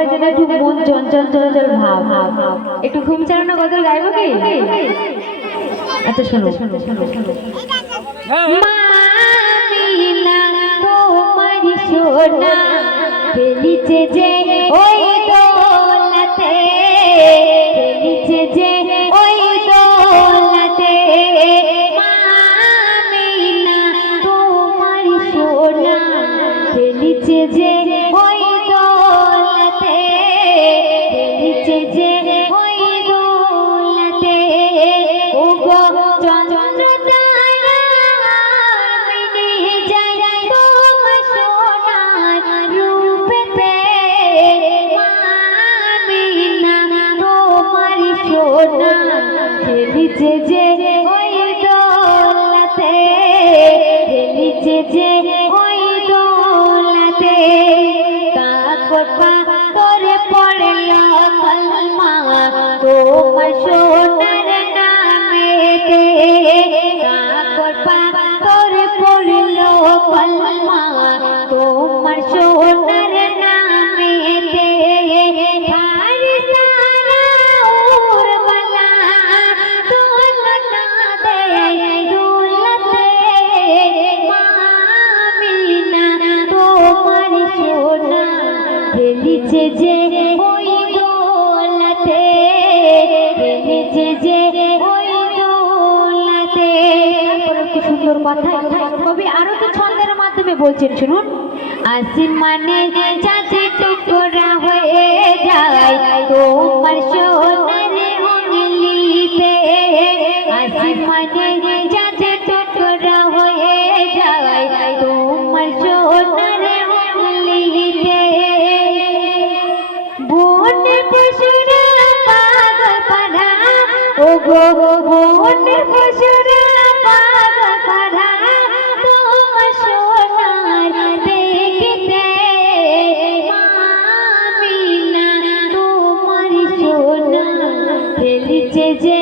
সবার যেন একটু মন চঞ্চল চঞ্চল ভাব। একটু ঘুম চালানো গজল গাইবো কি? আচ্ছা শোনো। খেলিছে যে ওই দোলাতে, খেলিছে যে ওই দোলাতে। মামিনা তোমারি সোনা খেলিছে যে ওই খেলিছে যে খেলিছে যে ওই দোলাতে খেলিছে যে ওই দোলাতে। কি সুন্দর কথা কবি আরও তো ছন্দের মাধ্যমে বলছেন, শুনুন। আসমানে গো মনে বসরা পাগা পারা তো সোনার দেখতে মামিনা তোমার সোনা খেলছে যে